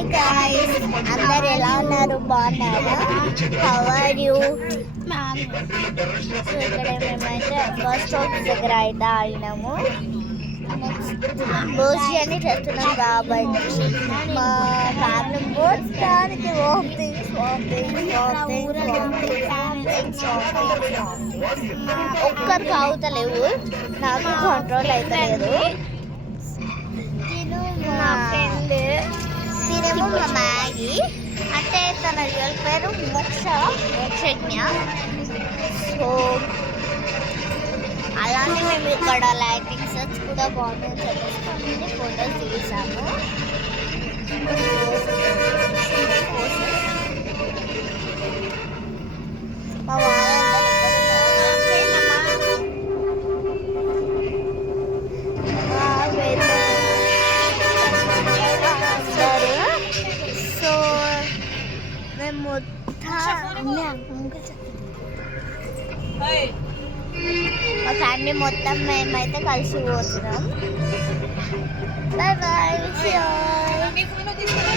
Hi guys, అందరు ఎలా ఉన్నారు? బాగున్నారా? How are you? సో ఇక్కడ మేమైతే బస్ స్టాప్ దగ్గర అయితే ఆగినాము. భోజనాన్ని చేస్తున్నాం కాబట్టి మా ఫ్యామిలీ మొత్తానికి ఒక్కరు తాగుతలేవు, నాకు కంట్రోల్ అవుతలేదు. తినేమో మా మ్యాగీ, అంటే తన రియల్ పేరు మోక్షజ్ఞ. సో అలానే మేము ఇక్కడ లైటింగ్ సెట్స్ కూడా బాగుంటుంది చెప్పేసి ఫొటోస్ తీసాము. మా సో మేము మా ఫ్యామిలీ మొత్తం మేమైతే కలిసి పోతున్నాం. Bye bye.